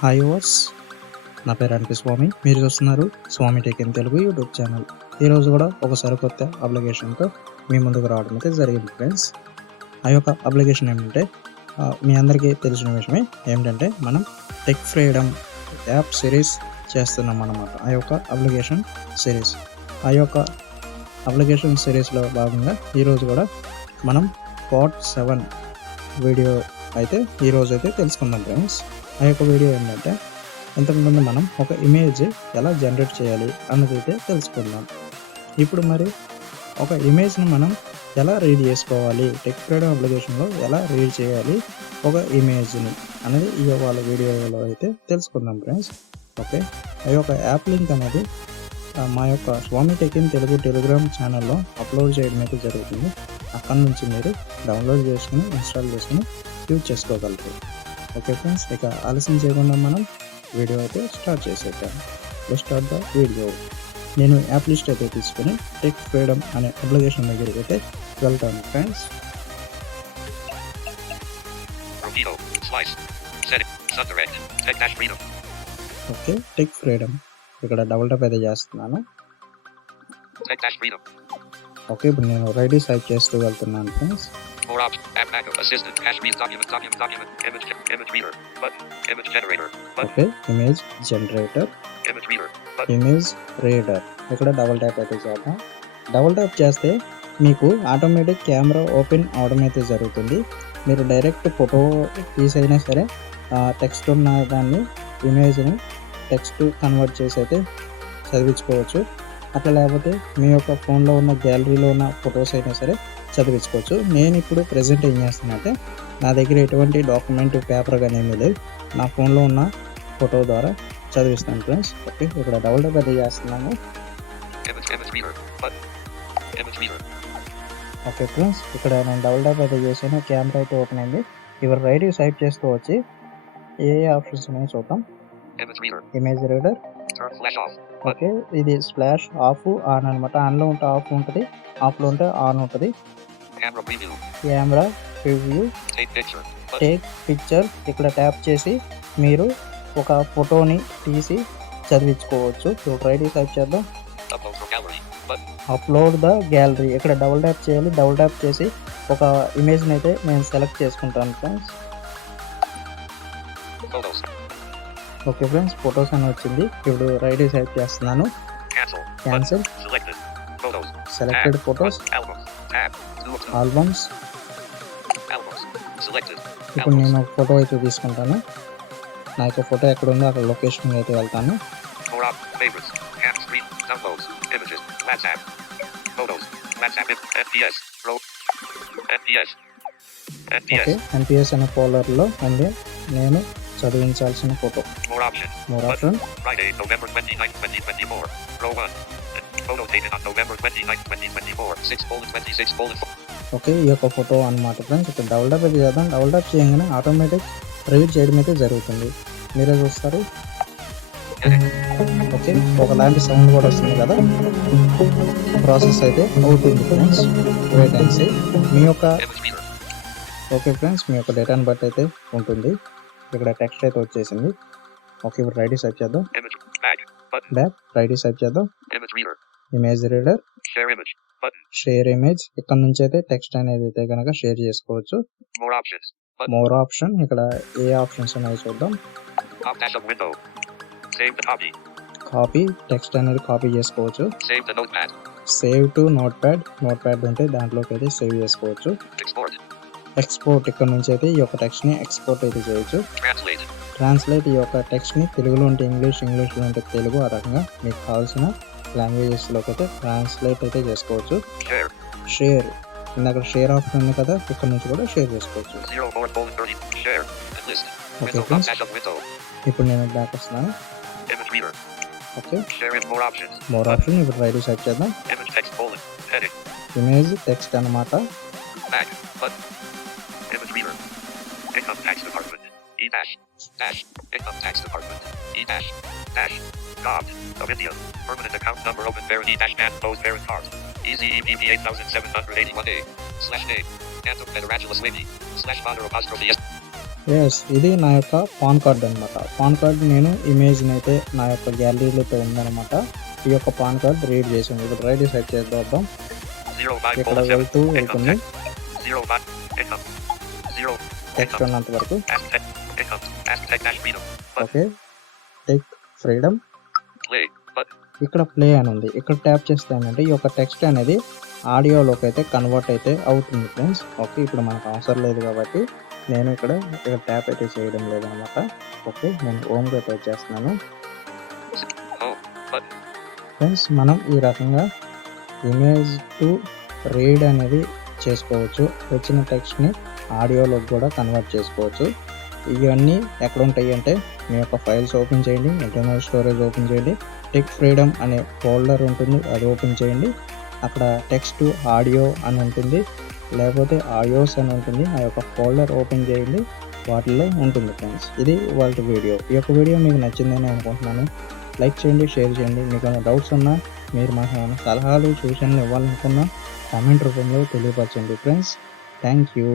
Hi verse, నా పేరు అంటే స్వామి. మీరు చూస్తున్నారు Swamy tech in Telugu YouTube channel. ఈరోజు కూడా ఒక సరికొత్త అప్లికేషన్తో మీ ముందుకు రావడం అయితే జరిగింది ఫ్రెండ్స్. ఆ యొక్క అప్లికేషన్ ఏమంటే మీ అందరికీ తెలిసిన విషయమే ఏమిటంటే మనం టెక్ ఫ్రీడమ్ యాప్ సిరీస్ చేస్తున్నాం అన్నమాట. ఆ యొక్క అప్లికేషన్ సిరీస్ అప్లికేషన్ సిరీస్లో భాగంగా ఈరోజు కూడా మనం పార్ట్ 7 వీడియో అయితే ఈరోజు అయితే తెలుసుకుందాం ఫ్రెండ్స్. ఆ యొక్క వీడియో ఏంటంటే ఇంతకుముందు మనం ఒక ఇమేజ్ ఎలా జనరేట్ చేయాలి అన్నది అయితే తెలుసుకుందాం. ఇప్పుడు మరి ఒక ఇమేజ్ని మనం ఎలా రీడ్ చేసుకోవాలి, టెక్ ఫ్రీడమ్ అప్లికేషన్లో ఎలా రీడ్ చేయాలి ఒక ఇమేజ్ని అనేది ఈ వాళ్ళ వీడియోలో అయితే తెలుసుకుందాం ఫ్రెండ్స్. ఓకే, ఆ యొక్క యాప్ లింక్ అనేది మా యొక్క స్వామి టెక్ ఇన్ తెలుగు టెలిగ్రామ్ ఛానల్లో అప్లోడ్ చేయడం అయితే జరుగుతుంది. అక్కడి నుంచి మీరు డౌన్లోడ్ చేసుకుని ఇన్స్టాల్ చేసుకుని యూజ్ చేసుకోగలరు. ఓకే ఫ్రెండ్స్, ఇక ఆలస్యం చేయకుండా మనం వీడియో అయితే స్టార్ట్ చేసేద్దాం. Start the video. నేను యాప్ లిస్ట్ అయితే తీసుకుని టెక్ ఫ్రీడమ్ అనే అప్లికేషన్ దగ్గరికి అయితే వెళ్తాను ఫ్రెండ్స్. ఓకే, టెక్ ఫ్రీడమ్ ఇక్కడ డబుల్ టాప్ అయితే చేస్తున్నాను. ఓకే, ఇప్పుడు నేను రెడీ సైట్ చేస్తూ వెళ్తున్నాను friends. Okay, image generator, image reader. ఇక్కడ డబుల్ ట్యాప్ అయితే చేద్దాం. డబుల్ ట్యాప్ చేస్తే మీకు ఆటోమేటిక్ కెమెరా ఓపెన్ అవడం అయితే జరుగుతుంది. మీరు డైరెక్ట్ ఫోటో తీసైనా సరే టెక్స్ట్ ఉన్న దాన్ని ఇమేజ్ని టెక్స్ట్ కన్వర్ట్ చేసి అయితే చదివించుకోవచ్చు. అట్లా లేకపోతే మీ యొక్క ఫోన్లో ఉన్న గ్యాలరీలో ఉన్న ఫొటోస్ అయినా సరే చదివించుకోవచ్చు. నేను ఇప్పుడు ప్రజెంట్ ఏం చేస్తానంటే నా దగ్గర ఎటువంటి డాక్యుమెంట్ పేపర్ కానీ ఏమీ లేదు, నా ఫోన్లో ఉన్న ఫోటో ద్వారా చదివిస్తాను ఫ్రెండ్స్. ఓకే, ఇక్కడ డబుల్ ట్యాప్ అయితే చేస్తున్నాను. ఓకే ఫ్రెండ్స్, ఇక్కడ నేను డబుల్ ట్యాప్ అయితే చేశాను, కెమెరా అయితే ఓపెన్ అయింది. ఇవర్ రైట్ స్వైప్ చేస్తూ వచ్చి ఏ ఆప్షన్స్ ఉన్నాయో చూద్దాం. Image reader. ఓకే, ఇది స్ప్లాష్ ఆఫ్ ఆన్ అనమాట. ఆన్లో ఉంటే ఆఫ్ ఉంటుంది, ఆఫ్లో ఉంటే ఆన్ ఉంటుంది. Camera preview, take picture. ఇక్కడ ట్యాప్ చేసి మీరు ఒక ఫోటోని తీసి చదివించుకోవచ్చు. రైట్ టైప్ చేద్దాం. Upload the gallery. ఇక్కడ డబుల్ ట్యాప్ చేయాలి. డబుల్ ట్యాప్ చేసి ఒక ఇమేజ్ని అయితే నేను సెలెక్ట్ చేసుకుంటాను ఫ్రెండ్స్. ఓకే ఫ్రెండ్స్, ఫొటోస్ అని వచ్చింది. ఇప్పుడు రైట్ సైడ్ చేస్తున్నాను. క్యాన్సిల్. Selected photos, albums. ఇప్పుడు నేను ఒక ఫోటో అయితే తీసుకుంటాను. నా యొక్క ఫోటో ఎక్కడ ఉందో అక్కడ లొకేషన్ అయితే వెళ్తాను. ఓకే, ఎన్పిఎస్ అనే ఫోల్డర్లో ఉంది నేను చదివించాల్సిన ఫోటో. More option. ఓకే, ఈ యొక్క ఫోటో అనమాట ఫ్రెండ్స్. ఇక్కడ డబుల్ ట్యాప్ అయితే చేద్దాం. డబుల్ ట్యాప్ చేయగానే ఆటోమేటిక్ రీడ్ చేయడం అయితే జరుగుతుంది, మీరే చూస్తారు. ఓకే, ఒకలాంటి సౌండ్ కూడా వస్తుంది కదా. ప్రాసెస్ అయితే అవుతుంది ఫ్రెండ్స్. Wait and see. మీ యొక్క ఓకే ఫ్రెండ్స్, మీ యొక్క డేటాను బట్టి అయితే ఉంటుంది. ఇక్కడ టెక్స్ట్ అయితే వచ్చేసింది. ఓకే, ఇప్పుడు రైట్ సైడ్ చేద్దాం. బ్యాక్ రైట్ సైడ్ చేద్దాం. Image reader, share image. ఇక్కడ నుంచి అయితే టెక్స్ట్ అనేది అయితే కనుక షేర్ చేసుకోవచ్చు. More option. ఇక్కడ ఏ ఆప్షన్స్ ఉన్నాయో చూద్దాం. కాపీ, టెక్స్ట్ అనేది కాపీ చేసుకోవచ్చు. Save to note pad. Note pad ఉంటే దాంట్లోకి అయితే సేవ్ చేసుకోవచ్చు. ఎక్స్పోర్ట్. ఇక్కడ నుంచి అయితే ఈ యొక్క టెక్స్ట్ ని ఎక్స్పోర్ట్ అయితే చేయొచ్చు. ట్రాన్స్లేట్. ఈ యొక్క టెక్స్ట్ ని తెలుగులో ఉంటే ఇంగ్లీష్, ఇంగ్లీష్లో ఉంటే తెలుగు, ఆ రకంగా మీకు కావాల్సిన లాంగ్వేజెస్ లోకి అయితే ట్రాన్స్లేట్ అయితే చేసుకోవచ్చు. షేర్. ఇందాక షేర్ ఆప్షన్ ఉంది కదా, ఇక్కడ నుంచి కూడా షేర్ చేసుకోవచ్చు. ఓకే ఫ్రెండ్స్, ఇప్పుడు నేను బ్యాక్ వస్తున్నాను. Okay, more option. ఇప్పుడు రైట్ సైడ్ చేద్దాం. ఇమేజ్ టెక్స్ట్ అన్నమాట. Income tax department. God. Of India. Permanent account number open parent E-man closed parent card. Easy EPP 8781A. /name. Anthem Federatula Swami. /father apostrophe S. S, ఇది నా యొక్క PAN card అనమాట. PAN card నేను ఇమేజ్ని అయితే నా యొక్క గ్యాలరీలో ఉందనమాట. ఈ యొక్క పాన్ కార్డ్ రీడ్ చేసాను. ఇప్పుడు రైట్ సైడ్ చేద్దాం. ఇక్కడ వెళ్తూ వెళ్తుంది టెక్స్ట్ ఉన్నంత వరకు. Okay, take freedom. ఇక్కడ ప్లే అని ఉంది. ఇక్కడ ట్యాప్ చేస్తే ఏంటంటే ఈ యొక్క టెక్స్ట్ అనేది ఆడియోలోకి అయితే కన్వర్ట్ అయితే అవుతుంది ఫ్రెండ్స్. ఓకే, ఇప్పుడు మనకు అవసరం లేదు కాబట్టి నేను ఇక్కడ ట్యాప్ అయితే చేయడం లేదనమాట. ఓకే, నేను హోమ్గా టైప్ చేస్తున్నాను ఫ్రెండ్స్. మనం ఈ రకంగా ఇమేజ్ టు రీడ్ అనేది చేసుకోవచ్చు. వచ్చిన టెక్స్ట్ని ఆడియోలోకి కూడా కన్వర్ట్ చేసుకోవచ్చు. ఇవన్నీ ఎక్కడ ఉంటాయి అంటే మీ యొక్క ఫైల్స్ ఓపెన్ చేయండి, ఇంటర్నల్ స్టోరేజ్ ఓపెన్ చేయండి, టెక్ ఫ్రీడమ్ అనే ఫోల్డర్ ఉంటుంది, అది ఓపెన్ చేయండి. అక్కడ టెక్స్ట్ ఆడియో అని ఉంటుంది, లేకపోతే ఆడియోస్ అని ఉంటుంది. ఆ యొక్క ఫోల్డర్ ఓపెన్ చేయండి, వాటిల్లో ఉంటుంది ఫ్రెండ్స్. ఇది వాళ్ళ వీడియో. ఈ యొక్క వీడియో మీకు నచ్చిందని అనుకుంటున్నాను. లైక్ చేయండి, షేర్ చేయండి. మీకు ఏమైనా డౌట్స్ ఉన్నా, మీరు మాకు ఏమైనా సలహాలు సూచనలు ఇవ్వాలనుకున్నా కామెంట్ రూపంలో తెలియపరచండి ఫ్రెండ్స్. Thank you.